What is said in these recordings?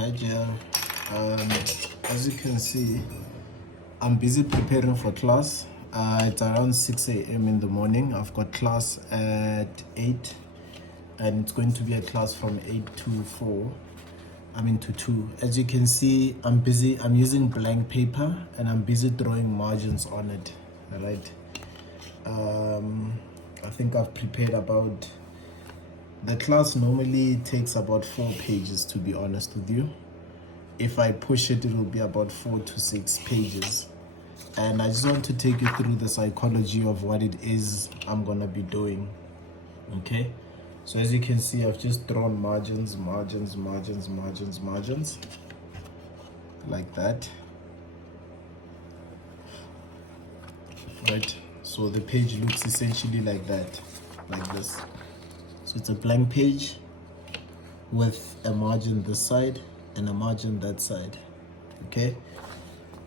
page here. As you can see, I'm busy preparing for class. It's around 6 a.m. in the morning. I've got class at 8, and it's going to be a class from 8 to 4. To 2. As you can see, I'm using blank paper and I'm busy drawing margins on it. All right. I think I've prepared about, the class normally takes about 4 pages, to be honest with you. If I push it, it will be about 4 to 6 pages. And I just want to take you through the psychology of what it is I'm gonna be doing. Okay. So as you can see, I've just drawn margins, like that. Right. So the page looks essentially like that, like this. So it's a blank page with a margin this side and a margin that side. Okay.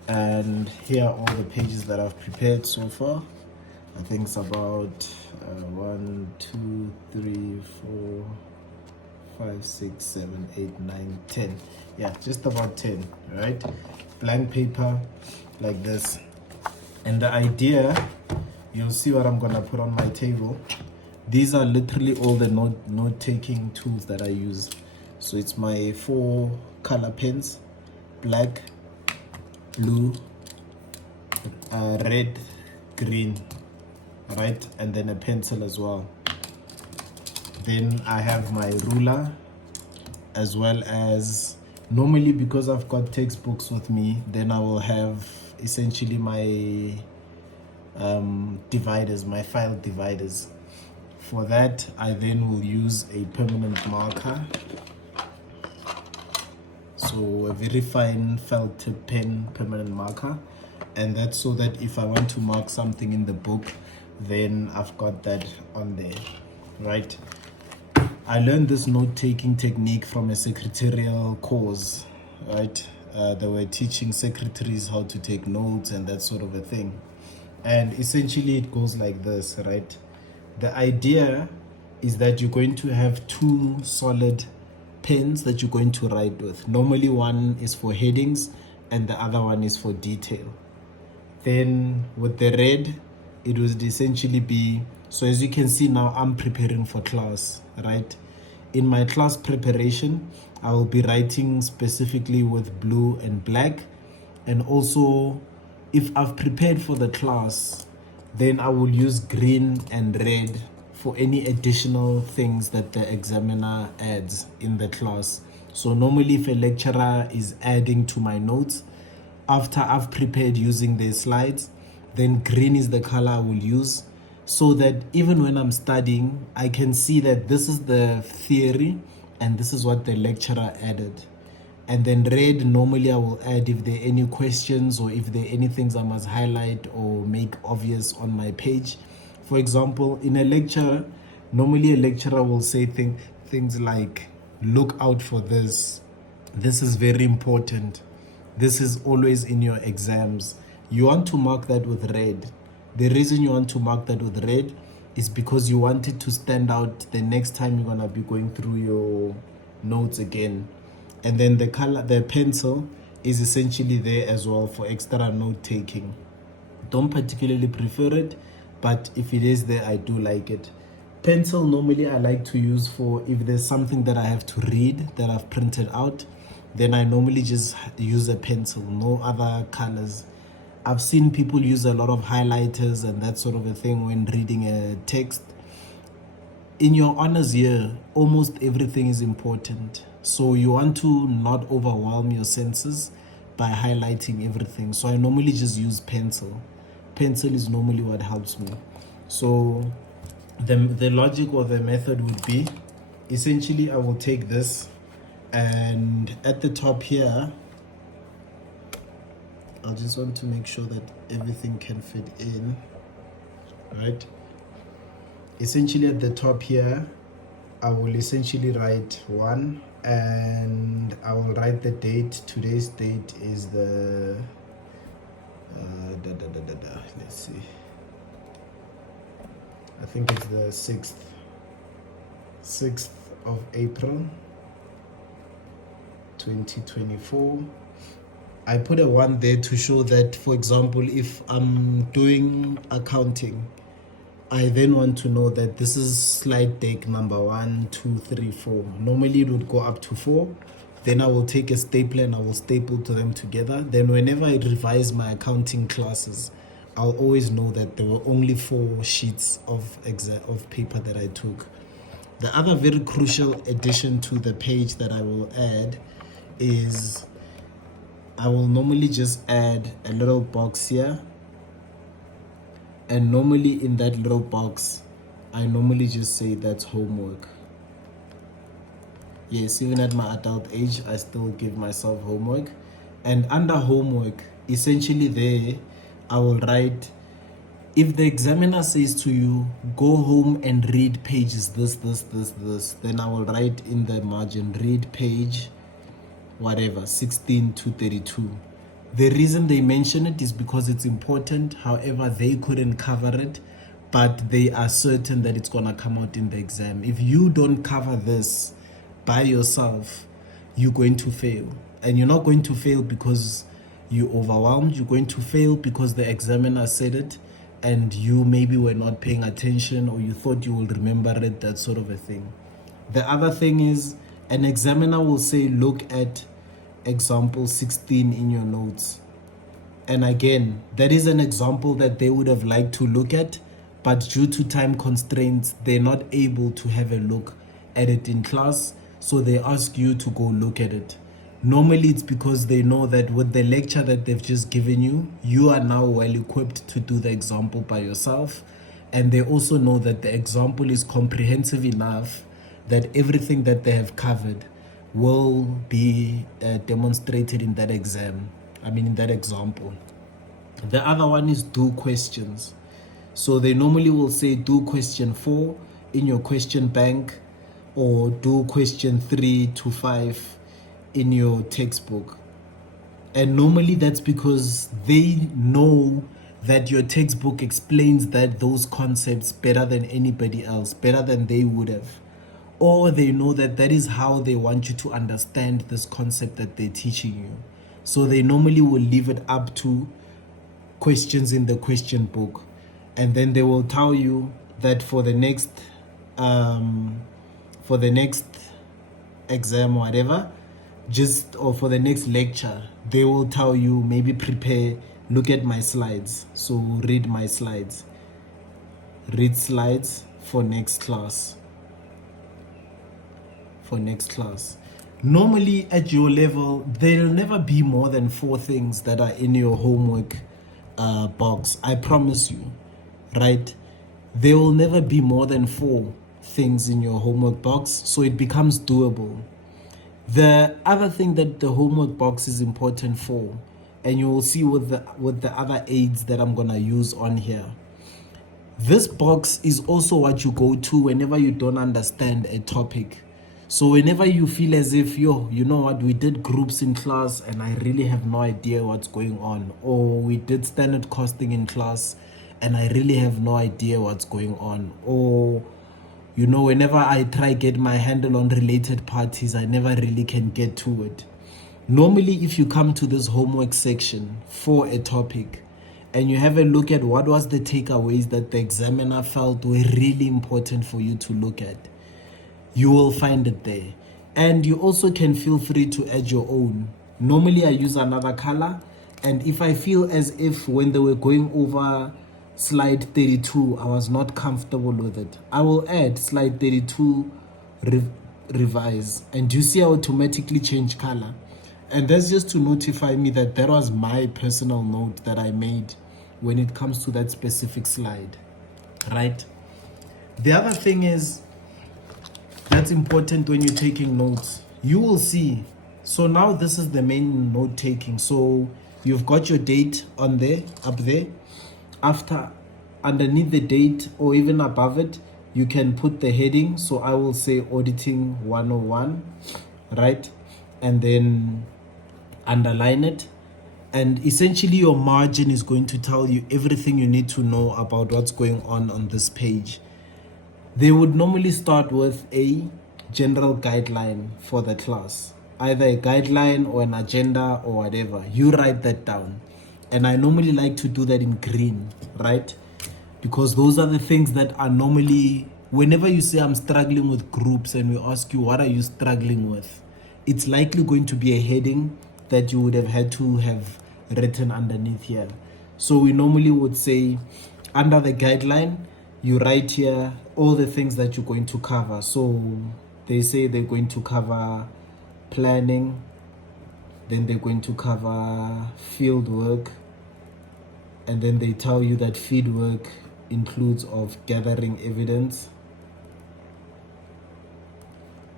And here are all the pages that I've prepared so far. I think it's about 1, 2, 3, 4, 5, 6, 7, 8, 9, 10. Yeah, just about 10, right? Blank paper like this. And the idea, you'll see what I'm gonna put on my table. These are literally all the note-taking tools that I use. So it's my 4 color pens: black, blue, red, green, right? And then a pencil as well. Then I have my ruler, as well as, normally because I've got textbooks with me, then I will have essentially my dividers, my file dividers. For that, I then will use a permanent marker. So a very fine felt tip pen permanent marker. And that's so that if I want to mark something in the book, then I've got that on there, right? I learned this note-taking technique from a secretarial course, right? They were teaching secretaries how to take notes and that sort of a thing. And essentially it goes like this, right? The idea is that you're going to have 2 solid pens that you're going to write with. Normally one is for headings and the other one is for detail. Then with the red, it would essentially be, so as you can see now, I'm preparing for class, right? In my class preparation, I will be writing specifically with blue and black. And also, if I've prepared for the class, then I will use green and red for any additional things that the examiner adds in the class. So normally if a lecturer is adding to my notes, after I've prepared using the slides, then green is the color I will use, so that even when I'm studying, I can see that this is the theory and this is what the lecturer added. And then red, normally I will add if there are any questions or if there are any things I must highlight or make obvious on my page. For example, in a lecture, normally a lecturer will say things like, look out for this. This is very important. This is always in your exams. You want to mark that with red. The reason you want to mark that with red is because you want it to stand out the next time you're gonna be going through your notes again. And then the color, the pencil is essentially there as well for extra note taking. Don't particularly prefer it, but if it is there, I do like it. Pencil normally I like to use for if there's something that I have to read that I've printed out, then I normally just use a pencil, no other colors. I've seen people use a lot of highlighters and that sort of a thing when reading a text. In your honors year, almost everything is important. So you want to not overwhelm your senses by highlighting everything. So I normally just use pencil. Pencil is normally what helps me. So the logic or the method would be, essentially I will take this, and at the top here, I just want to make sure that everything can fit in, right? Essentially at the top here, I will essentially write 1, and I will write the date. Today's date is the, let's see. I think it's the 6th of April 2024. I put a 1 there to show that, for example, if I'm doing accounting, I then want to know that this is slide deck number 1, 2, 3, 4. Normally it would go up to 4. Then I will take a stapler and I will staple to them together. Then whenever I revise my accounting classes, I'll always know that there were only 4 sheets of paper that I took. The other very crucial addition to the page that I will add is I will normally just add a little box here. And normally in that little box, I normally just say that's homework. Yes, even at my adult age, I still give myself homework. And under homework, essentially there, I will write, if the examiner says to you, go home and read pages this, then I will write in the margin, read page, whatever, 16 to 32. The reason they mention it is because it's important. However, they couldn't cover it, but they are certain that it's going to come out in the exam. If you don't cover this by yourself, you're going to fail. And you're not going to fail because you're overwhelmed. You're going to fail because the examiner said it and you maybe were not paying attention, or you thought you will remember it, that sort of a thing. The other thing is, an examiner will say, look at example 16 in your notes. And again, that is an example that they would have liked to look at, but due to time constraints, they're not able to have a look at it in class, so they ask you to go look at it. Normally it's because they know that with the lecture that they've just given you, you are now well equipped to do the example by yourself, and they also know that the example is comprehensive enough that everything that they have covered will be demonstrated in that in that example. The other one is do questions. So they normally will say do question 4 in your question bank, or do question 3 to 5 in your textbook. And normally that's because they know that your textbook explains those concepts better than anybody else, better than they would have. Or they know that is how they want you to understand this concept that they're teaching you. So they normally will leave it up to questions in the question book. And then they will tell you that for the next exam or whatever, or for the next lecture, they will tell you, maybe prepare, look at my slides. So read my slides. Read slides for next class. Normally at your level, there'll never be more than 4 things that are in your homework box. I promise you, right? There will never be more than 4 things in your homework box, so it becomes doable. The other thing that the homework box is important for, and you will see with the other aids that I'm gonna use on here, this box is also what you go to whenever you don't understand a topic. So whenever you feel as if, you know what, we did groups in class and I really have no idea what's going on, or we did standard costing in class and I really have no idea what's going on, or whenever I try get my handle on related parties, I never really can get to it. Normally, if you come to this homework section for a topic and you have a look at what was the takeaways that the examiner felt were really important for you to look at, you will find it there. And you also can feel free to add your own. Normally I use another color, and if I feel as if when they were going over slide 32 I was not comfortable with it, I will add slide 32 revise, and you see I automatically change color. And that's just to notify me that was my personal note that I made when it comes to that specific slide, right? The other thing is that's important when you're taking notes. You will see, so now this is the main note taking. So you've got your date on there, up there. Underneath the date or even above it, you can put the heading. So I will say auditing 101, right? And then underline it. And essentially your margin is going to tell you everything you need to know about what's going on this page. They would normally start with a general guideline for the class. either a guideline or an agenda or whatever, you write that down. And I normally like to do that in green, right? Because those are the things that are normally, whenever you say I'm struggling with groups and we ask you, what are you struggling with? It's likely going to be a heading that you would have had to have written underneath here. So we normally would say under the guideline, you write here all the things that you're going to cover. So they say they're going to cover planning, then they're going to cover field work, and then they tell you that field work includes of gathering evidence,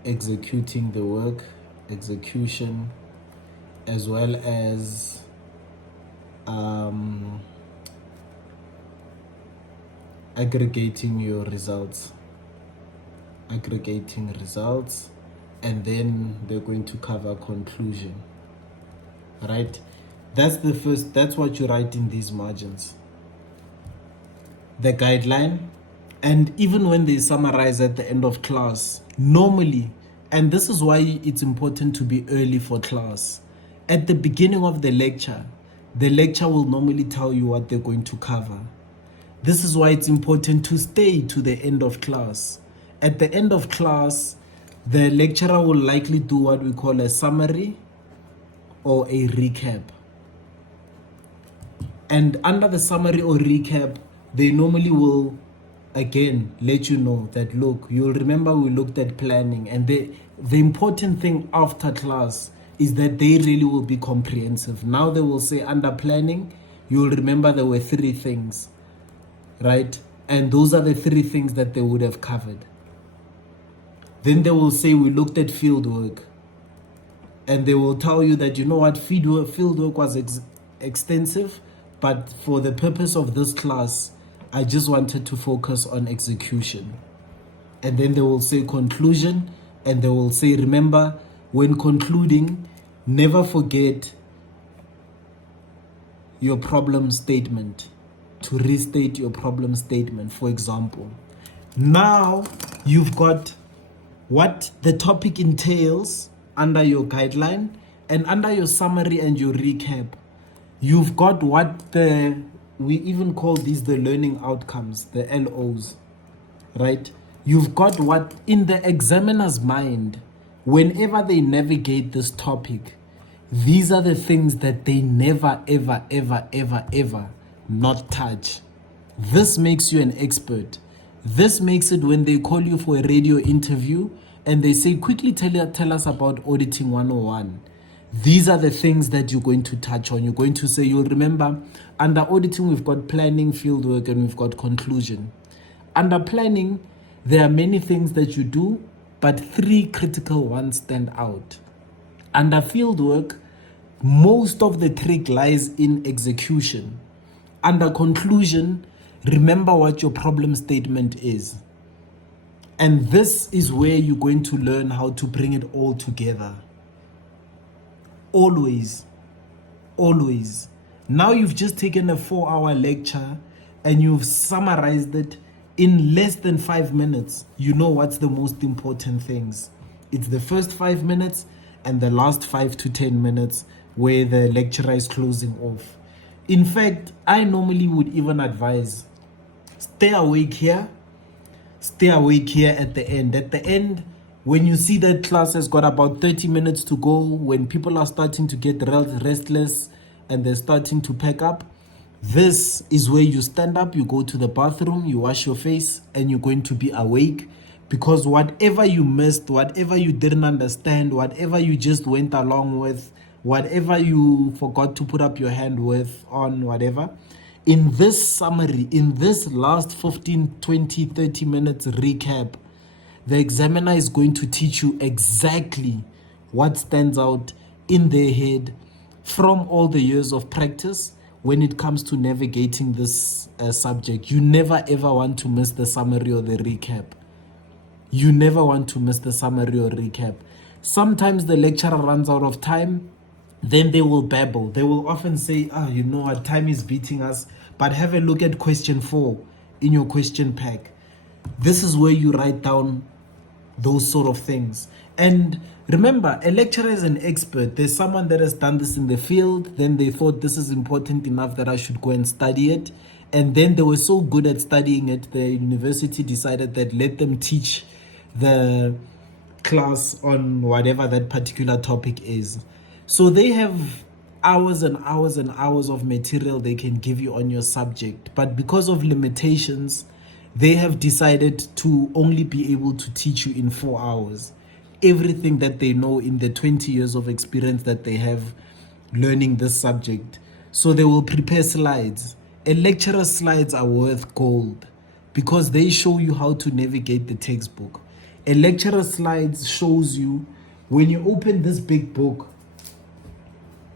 executing the work, execution, as well as aggregating your results, and then they're going to cover conclusion, right? That's what you write in these margins, the guideline. And even when they summarize at the end of class, normally, and this is why it's important to be early for class, at the beginning of the lecture will normally tell you what they're going to cover. This is why it's important to stay to the end of class. At the end of class, the lecturer will likely do what we call a summary or a recap. And under the summary or recap, they normally will again let you know that, look, you'll remember we looked at planning, and the important thing after class is that they really will be comprehensive. Now they will say under planning, you'll remember there were 3 things, right? And those are the 3 things that they would have covered. Then they will say we looked at field work, and they will tell you that, you know what, field work was extensive, but for the purpose of this class, I just wanted to focus on execution. And then they will say conclusion, and they will say, remember, when concluding, never forget your problem statement, to restate your problem statement, for example. Now you've got what the topic entails under your guideline, and under your summary and your recap, you've got what we even call these the learning outcomes, the LOs, right? You've got what in the examiner's mind, whenever they navigate this topic, these are the things that they never, ever, ever, ever, ever not touch. This makes you an expert. This makes it when they call you for a radio interview and they say, quickly tell us about auditing 101. These are the things that you're going to touch on. You're going to say, you'll remember, under auditing, we've got planning, fieldwork, and we've got conclusion. Under planning, there are many things that you do, but 3 critical ones stand out. Under fieldwork, most of the trick lies in execution. Under conclusion, remember what your problem statement is. And this is where you're going to learn how to bring it all together. Always. Now you've just taken a 4-hour lecture and you've summarized it in less than 5 minutes. You know what's the most important things. It's the first 5 minutes and the last 5 to 10 minutes where the lecturer is closing off. In fact, I normally would even advise, stay awake here at the end. At the end, when you see that class has got about 30 minutes to go, when people are starting to get restless and they're starting to pack up, this is where you stand up, you go to the bathroom, you wash your face, and you're going to be awake, because whatever you missed, whatever you didn't understand, whatever you just went along with, whatever you forgot to put up your hand with on whatever, in this summary, in this last 15, 20, 30 minutes recap, the examiner is going to teach you exactly what stands out in their head from all the years of practice when it comes to navigating this subject. You never ever want to miss the summary or the recap. Sometimes the lecturer runs out of time, then they will babble. They will often say, you know what, time is beating us, but have a look at question 4 in your question pack. This is where you write down those sort of things. And remember, a lecturer is an expert. There's someone that has done this in the field, then they thought this is important enough that I should go and study it. And then they were so good at studying it, the university decided that let them teach the class on whatever that particular topic is. So they have hours and hours and hours of material they can give you on your subject. But because of limitations, they have decided to only be able to teach you in 4 hours everything that they know in the 20 years of experience that they have learning this subject. So they will prepare slides. A lecturer's slides are worth gold because they show you how to navigate the textbook. A lecturer's slides shows you, when you open this big book,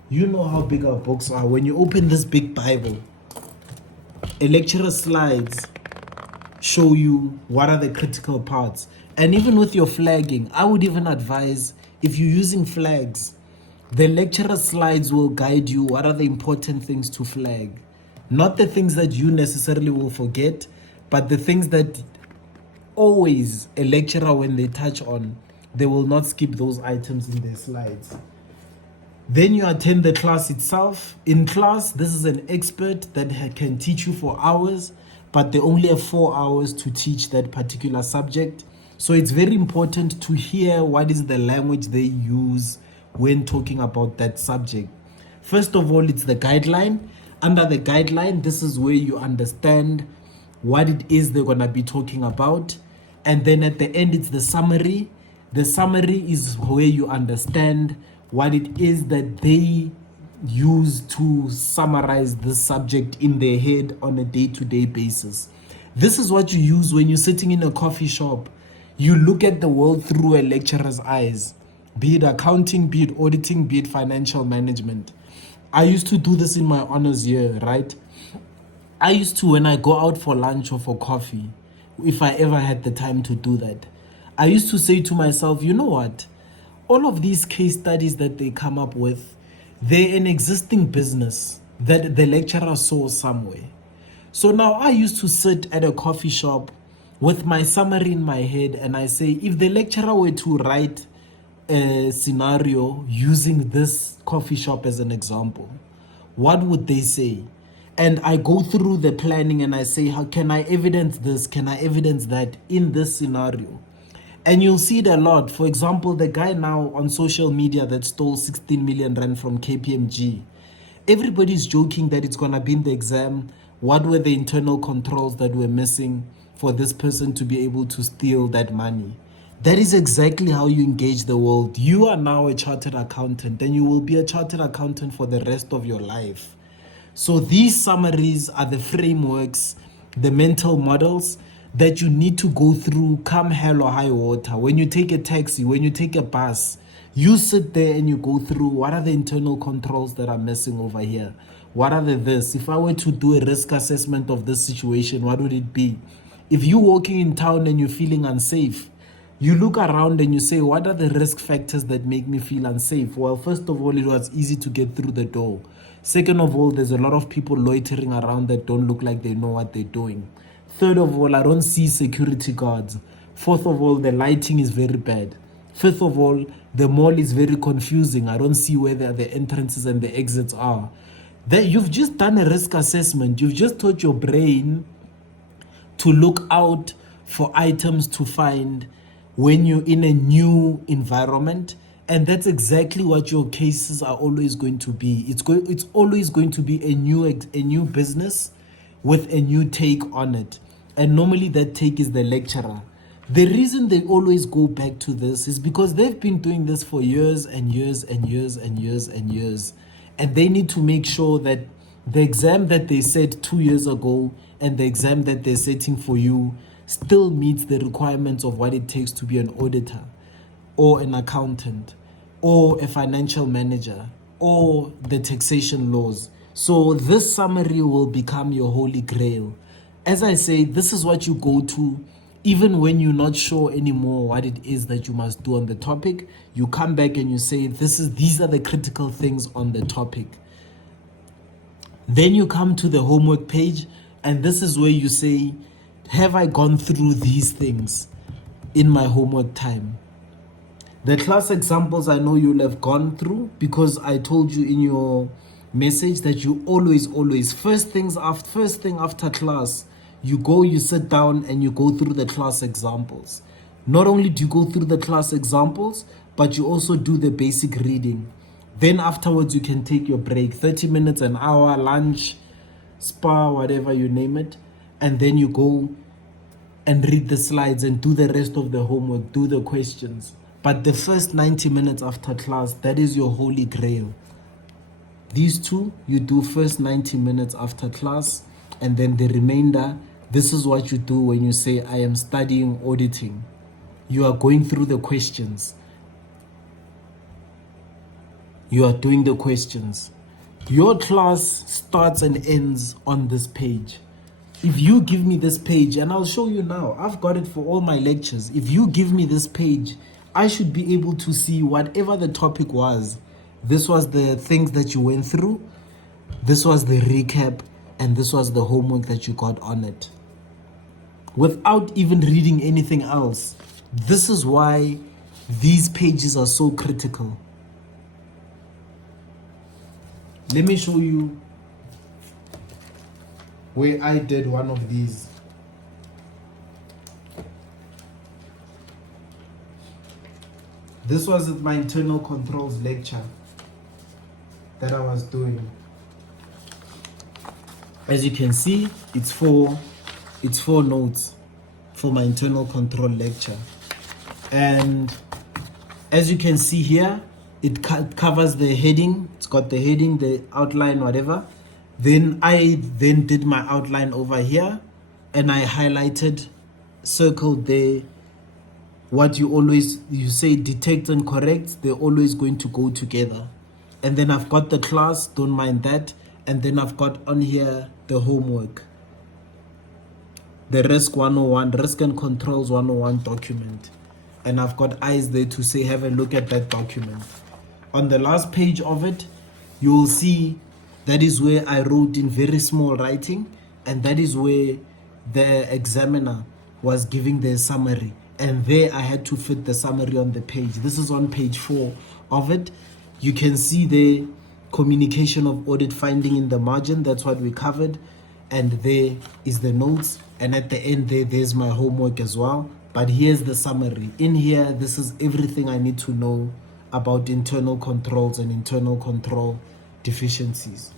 you know how big our books are. When you open this big Bible, a lecturer's slides show you what are the critical parts. And even with your flagging, I would even advise, if you're using flags, the lecturer's slides will guide you what are the important things to flag. Not the things that you necessarily will forget, but the things that always a lecturer, when they touch on, they will not skip those items in their slides. Then you attend the class itself. In class, this is an expert that can teach you for hours, but they only have 4 hours to teach that particular subject. So it's very important to hear what is the language they use when talking about that subject. First of all, it's the guideline. Under the guideline, this is where you understand what it is they're going to be talking about. And then at the end, it's the summary. The summary is where you understand what it is that they use to summarize the subject in their head on a day-to-day basis. This is what you use when you're sitting in a coffee shop. You look at the world through a lecturer's eyes, be it accounting, be it auditing, be it financial management. I used to do this in my honors year, right? I used to, when I go out for lunch or for coffee, if I ever had the time to do that, I used to say to myself, you know what? All of these case studies that they come up with, they're an existing business that the lecturer saw somewhere. So now I used to sit at a coffee shop with my summary in my head, and I say, if the lecturer were to write a scenario using this coffee shop as an example, what would they say? And I go through the planning and I say, how can I evidence this? Can I evidence that in this scenario? And you'll see it a lot. For example, the guy now on social media that stole 16 million rand from KPMG, everybody's joking that it's going to be in the exam. What were the internal controls that were missing for this person to be able to steal that money? That is exactly how you engage the world. You are now a chartered accountant, and you will be a chartered accountant for the rest of your life. So these summaries are the frameworks, the mental models that you need to go through come hell or high water. When you take a taxi, when you take a bus, you sit there and you go through what are the internal controls that are missing over here? What are the this? If I were to do a risk assessment of this situation, what would it be? If you're walking in town and you're feeling unsafe, you look around and you say, what are the risk factors that make me feel unsafe? Well, first of all, it was easy to get through the door. Second of all, there's a lot of people loitering around that don't look like they know what they're doing. Third of all, I don't see security guards. Fourth of all, the lighting is very bad. Fifth of all, the mall is very confusing. I don't see where the entrances and the exits are. You've just done a risk assessment. You've just taught your brain to look out for items to find when you're in a new environment. And that's exactly what your cases are always going to be. It's always going to be a new business with a new take on it. And normally that take is the lecturer. The reason they always go back to this is because they've been doing this for years and years and years and years and years. And they need to make sure that the exam that they set 2 years ago and the exam that they're setting for you still meets the requirements of what it takes to be an auditor or an accountant or a financial manager or the taxation laws. So this summary will become your holy grail. As I say, this is what you go to even when you're not sure anymore what it is that you must do on the topic. You come back and you say, these are the critical things on the topic. Then you come to the homework page, and this is where you say, have I gone through these things in my homework time? The class examples I know you'll have gone through, because I told you in your message that you always first thing after class, you sit down and you go through the class examples. Not only do you go through the class examples, but you also do the basic reading. Then afterwards you can take your break, 30 minutes, an hour, lunch, spa, whatever you name it, and then you go and read the slides and do the rest of the homework, do the questions. But the first 90 minutes after class, that is your holy grail. These two, you do first 90 minutes after class, and then the remainder, this is what you do when you say, I am studying auditing. You are going through the questions. You are doing the questions. Your class starts and ends on this page. If you give me this page, and I'll show you now, I've got it for all my lectures. If you give me this page, I should be able to see whatever the topic was. This was the things that you went through, this was the recap, and this was the homework that you got on it. Without even reading anything else. This is why these pages are so critical. Let me show you where I did one of these. This was my internal controls lecture that I was doing. As you can see, it's four notes for my internal control lecture. And as you can see here, it covers the heading. It's got the heading, the outline, whatever. Then I did my outline over here, and I highlighted, circled there, what you say detect and correct, they're always going to go together. And then I've got the class, don't mind that. And then I've got on here the homework. The risk 101, risk and controls 101 document. And I've got eyes there to say, have a look at that document. On the last page of it, you'll see that is where I wrote in very small writing, and that is where the examiner was giving the summary. And there I had to fit the summary on the page. This is on page 4 of it. You can see the communication of audit finding in the margin. That's what we covered. And there is the notes. And at the end there's my homework as well. But here's the summary. In here, this is everything I need to know about internal controls and internal control deficiencies.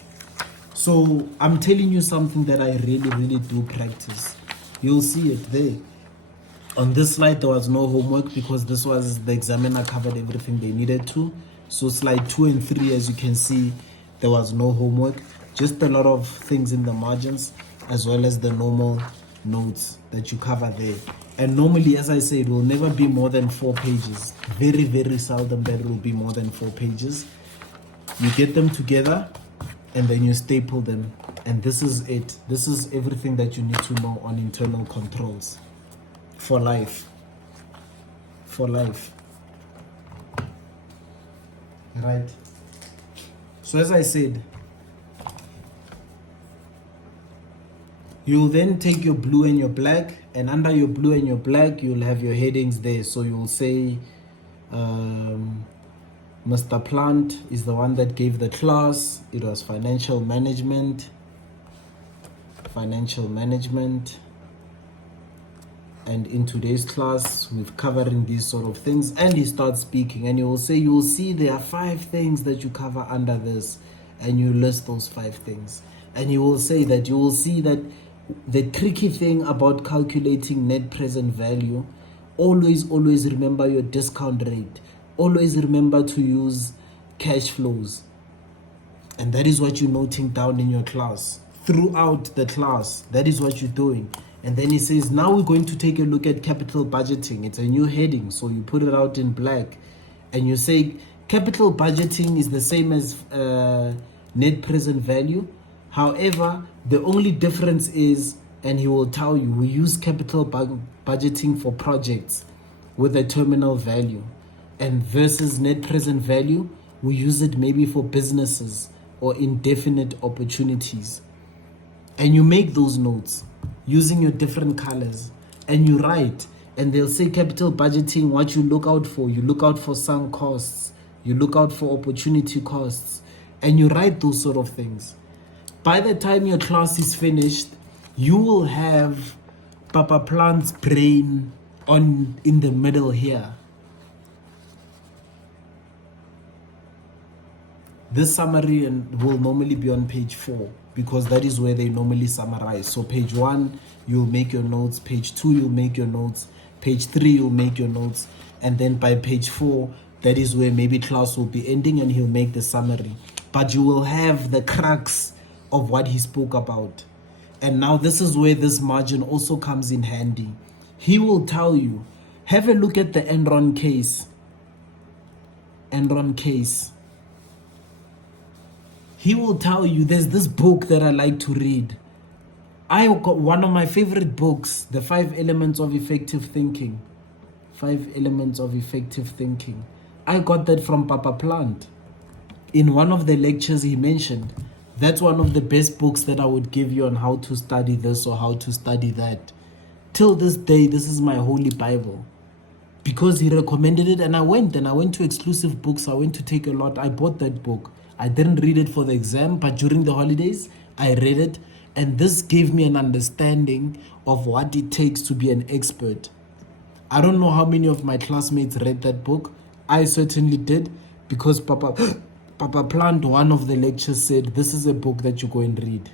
So I'm telling you something that I really do practice. You'll see it there. On this slide, there was no homework because this was the examiner covered everything they needed to. So slide 2 and 3, as you can see, there was no homework. Just a lot of things in the margins, as well as the normal notes that you cover there. And normally, as I said, it will never be more than 4 pages. Very seldom that it will be more than 4 pages. You get them together and then you staple them. And this is it. This is everything that you need to know on internal controls for life. For life. Right? So as I said, you'll then take your blue and your black, and under your blue and your black, you'll have your headings there. So you'll say, Mr. Plant is the one that gave the class. It was financial management. And in today's class, we're covering these sort of things. And he starts speaking, and you will say, you will see there are 5 things that you cover under this, and you list those 5 things. And he will say that you will see that the tricky thing about calculating net present value, always remember your discount rate. Always remember to use cash flows. And that is what you're noting down in your class. Throughout the class, that is what you're doing. And then he says, now we're going to take a look at capital budgeting. It's a new heading, so you put it out in black. And you say, capital budgeting is the same as net present value. However, the only difference is, and he will tell you, we use capital budgeting for projects with a terminal value. And versus net present value, we use it maybe for businesses or indefinite opportunities. And you make those notes using your different colors. And you write, And they'll say capital budgeting, what you look out for. You look out for sunk costs. You look out for opportunity costs. And you write those sort of things. By the time your class is finished, you will have Papa Plant's brain in the middle here. This summary will normally be on page 4 because that is where they normally summarize. So page 1, you'll make your notes. Page 2, you'll make your notes. Page 3, you'll make your notes. And then by page 4, that is where maybe class will be ending and he'll make the summary. But you will have the crux of what he spoke about. And now this is where this margin also comes in handy. He will tell you, have a look at the Enron case. Enron case. He will tell you, there's this book that I like to read. I got one of my favorite books, The 5 Elements of Effective Thinking. 5 Elements of Effective Thinking. I got that from Papa Plant. In one of the lectures he mentioned, that's one of the best books that I would give you on how to study this or how to study that. Till this day, this is my holy Bible. Because he recommended it and I went to exclusive books. I went to take a lot. I bought that book. I didn't read it for the exam, but during the holidays, I read it. And this gave me an understanding of what it takes to be an expert. I don't know how many of my classmates read that book. I certainly did, because Papa Plant, one of the lectures said, this is a book that you go and read.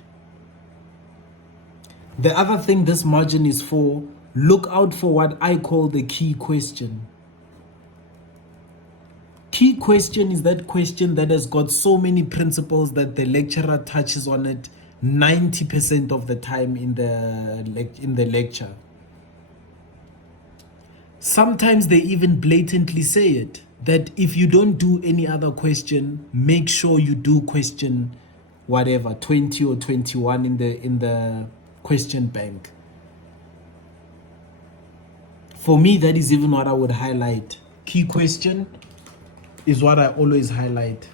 The other thing this margin is for, look out for what I call the key question. Key question is that question that has got so many principles that the lecturer touches on it 90% of the time in the lecture. Sometimes they even blatantly say it, that if you don't do any other question, make sure you do question whatever, 20 or 21 in the question bank. For me, that is even what I would highlight. Key question is what I always highlight.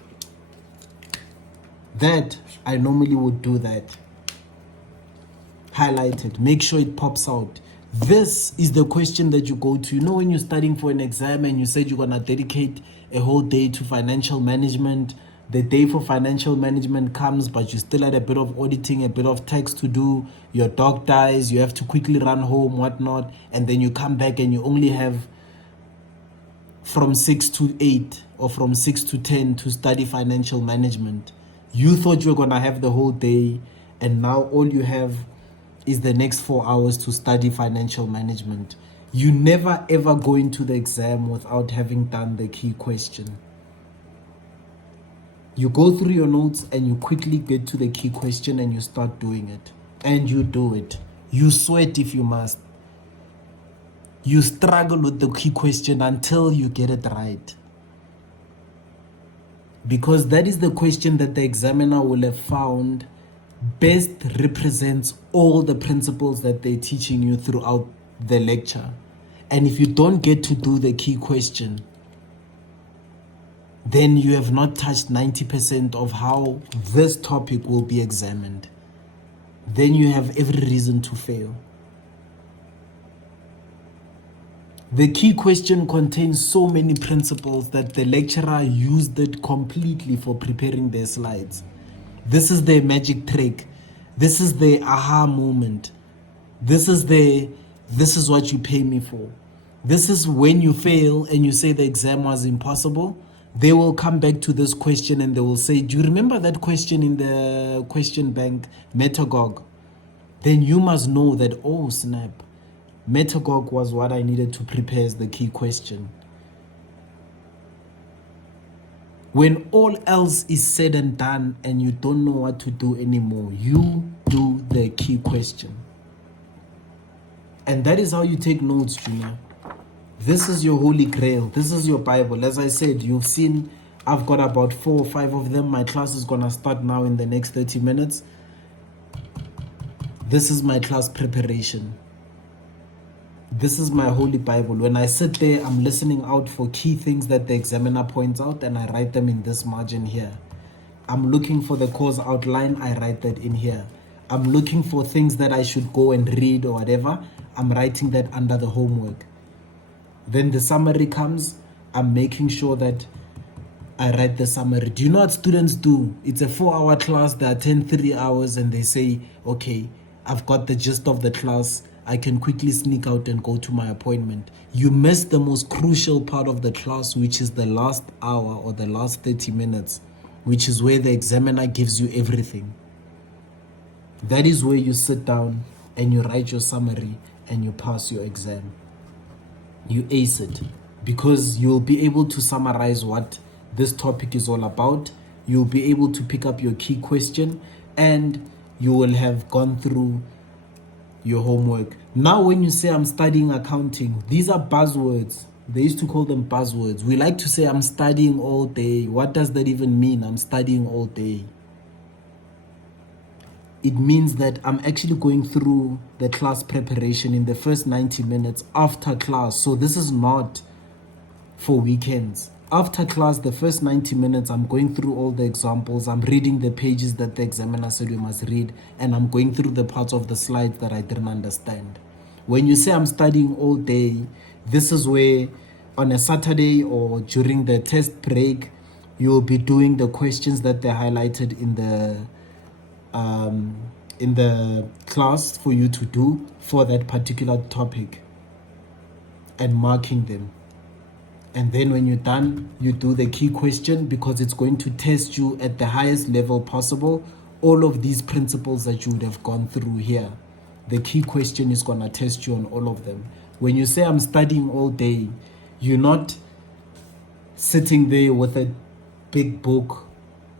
That, I normally would do that. Highlight it. Make sure it pops out. This is the question that you go to. You know, when you're studying for an exam and you said you're going to dedicate a whole day to financial management, the day for financial management comes, but you still had a bit of auditing, a bit of text to do, your dog dies, you have to quickly run home, whatnot, and then you come back and you only have from 6 to 8 or from 6 to 10 to study financial management. You thought you were going to have the whole day, and now all you have is the next 4 hours to study financial management. You never ever go into the exam without having done the key question. You go through your notes and you quickly get to the key question and you start doing it. And you do it. You sweat if you must. You struggle with the key question until you get it right. Because that is the question that the examiner will have found best represents all the principles that they're teaching you throughout the lecture. And if you don't get to do the key question, then you have not touched 90% of how this topic will be examined. Then you have every reason to fail. The key question contains so many principles that the lecturer used it completely for preparing their slides. This is the magic trick. This is the aha moment. This is what you pay me for. This is when you fail and you say the exam was impossible. They will come back to this question and they will say, do you remember that question in the question bank, Metagog? Then you must know that, oh snap, Metagog was what I needed to prepare as the key question. When all else is said and done and you don't know what to do anymore, you do the key question. And that is how you take notes, Junior. This is your holy grail. This is your Bible. As I said, you've seen I've got about 4 or 5 of them. My class is going to start now in the next 30 minutes. This is my class preparation. This is my holy Bible. When I sit there, I'm listening out for key things that the examiner points out and I write them in this margin here. I'm looking for the course outline. I write that in here. I'm looking for things that I should go and read or whatever. I'm writing that under the homework. Then the summary comes. I'm making sure that I write the summary. Do you know what students do? It's a 4-hour class. They attend 3 hours and they say, okay, I've got the gist of the class. I can quickly sneak out and go to my appointment. You miss the most crucial part of the class, which is the last hour or the last 30 minutes, which is where the examiner gives you everything. That is where you sit down and you write your summary and you pass your exam. You ace it, because you'll be able to summarize what this topic is all about. You'll be able to pick up your key question and you will have gone through your homework. Now, when you say I'm studying accounting, these are buzzwords. They used to call them buzzwords. We like to say I'm studying all day. What does that even mean? I'm studying all day. It means that I'm actually going through the class preparation in the first 90 minutes after class. So this is not for weekends. After class, the first 90 minutes, I'm going through all the examples. I'm reading the pages that the examiner said we must read, and I'm going through the parts of the slides that I didn't understand. When you say I'm studying all day, this is where on a Saturday or during the test break, you'll be doing the questions that they highlighted in the class for you to do for that particular topic and marking them. And then when you're done, you do the key question, because it's going to test you at the highest level possible. All of these principles that you would have gone through here, the key question is going to test you on all of them. When you say I'm studying all day, you're not sitting there with a big book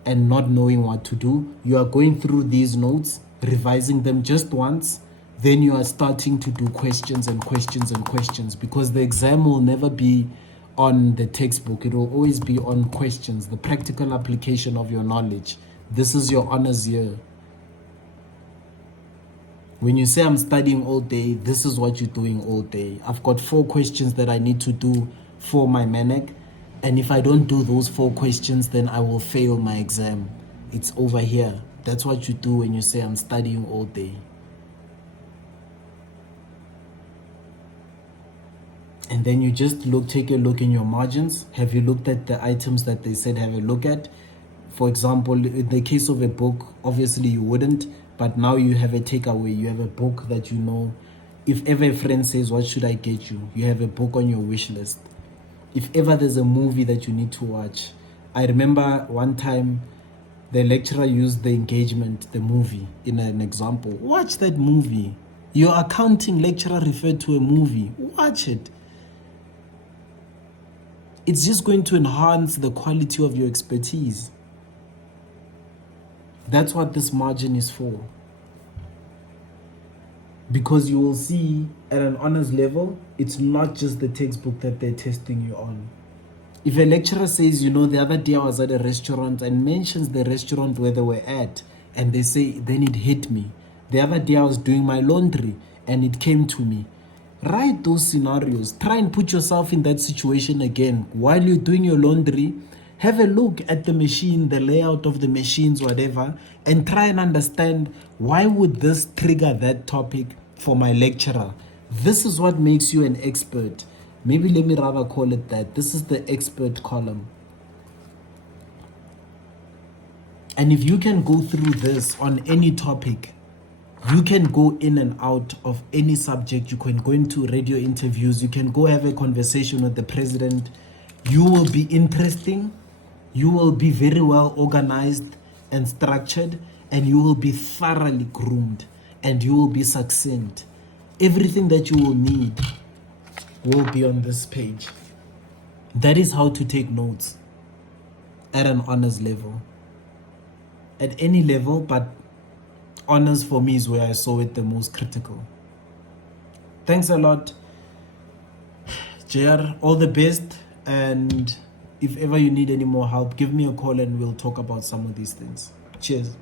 and not knowing what to do. You are going through these notes, revising them just once. Then you are starting to do questions and questions and questions, because the exam will never be on the textbook. It will always be on questions, the practical application of your knowledge. This is your honors year. When you say I'm studying all day, this is what you're doing all day. I've got 4 questions that I need to do for my MANEC, and if I don't do those 4 questions, then I will fail my exam. It's over here. That's what you do when you say I'm studying all day. And then you just take a look in your margins. Have you looked at the items that they said have a look at? For example, in the case of a book, obviously you wouldn't, but now you have a takeaway. You have a book that you know. If ever a friend says, what should I get you? You have a book on your wish list. If ever there's a movie that you need to watch. I remember one time the lecturer used The Engagement, the movie, in an example. Watch that movie. Your accounting lecturer referred to a movie. Watch it. It's just going to enhance the quality of your expertise. That's what this margin is for. Because you will see at an honors level, it's not just the textbook that they're testing you on. If a lecturer says, the other day I was at a restaurant and mentions the restaurant where they were at, and they say, then it hit me. The other day I was doing my laundry and it came to me. Write those scenarios. Try and put yourself in that situation again. While you're doing your laundry, have a look at the machine, the layout of the machines, whatever, and try and understand, why would this trigger that topic for my lecturer? This is what makes you an expert. Maybe let me rather call it that. This is the expert column. And if you can go through this on any topic, you can go in and out of any subject. You can go into radio interviews. You can go have a conversation with the president. You will be interesting. You will be very well organized and structured, and you will be thoroughly groomed, and you will be succinct. Everything that you will need will be on this page. That is how to take notes at an honors level. At any level, but honors for me is where I saw it the most critical. Thanks a lot, JR. All the best. And if ever you need any more help, give me a call and we'll talk about some of these things. Cheers.